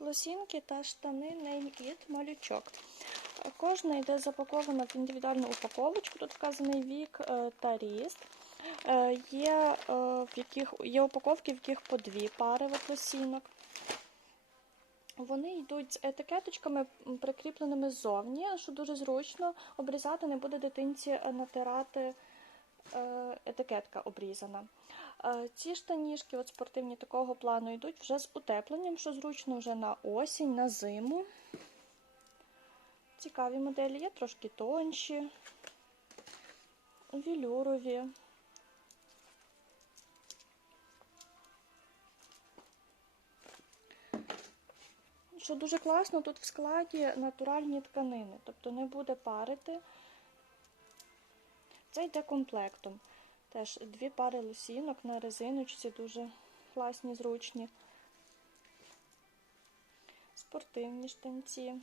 лосінки та штани Name It малючок. Кожна йде запакована в індивідуальну упаковочку. Тут вказаний вік е, та ріст. Е, Є, е, в яких, є упаковки, в яких по дві пари лосінок. Вони йдуть з етикеточками прикріпленими ззовні, що дуже зручно обрізати, не буде дитинці натирати етикетка обрізана. Е, Ці штанішки от спортивні такого плану йдуть вже з утепленням, що зручно вже на осінь, на зиму. Цікаві моделі є трошки тонші, вілюрові. Що дуже класно, тут в складі натуральні тканини, тобто не буде парити. Це йде комплектом. Теж дві пари лосінок на резиночці, дуже класні, зручні. Спортивні штанці.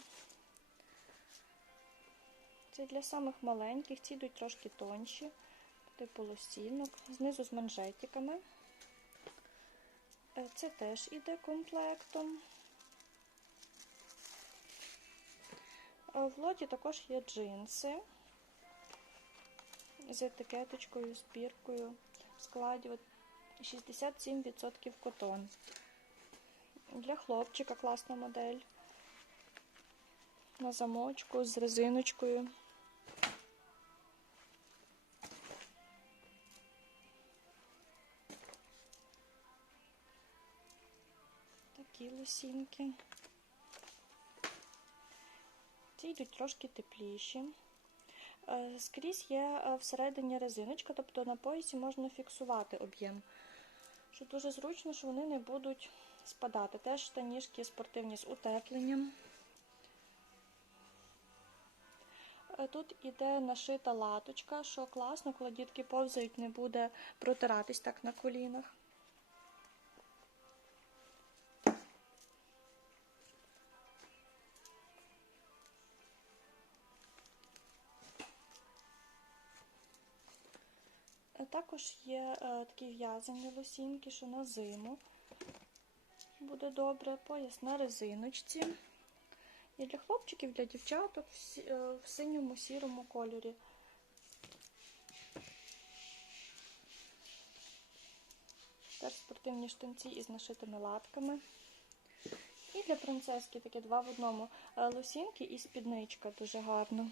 Це для самих маленьких, ці йдуть трошки тонші, типу лосінок, знизу з манжетиками. Е, Це теж іде комплектом. Е, В лоті також є джинси з етикеточкою, збіркою в складі от 67% котон. Для хлопчика класна модель. На замочку з резиночкою. Такі лосінки. Ці йдуть трошки тепліші. Е, Скрізь є е, всередині резиночка, тобто на поясі можна фіксувати об'єм. Що дуже зручно, що вони не будуть спадати. Теж штанішки спортивні з утепленням. Е, Тут іде нашита латочка, що класно, коли дітки повзають, не буде протиратись так на колінах. Також є е, такі в'язані лосінки, що на зиму буде добре. Пояс на резиночці. І для хлопчиків, для дівчаток в, е, в синьому сірому кольорі. Теж спортивні штанці із нашитими латками. І для принцески такі два в одному. Е, Лосінки і спідничка дуже гарно.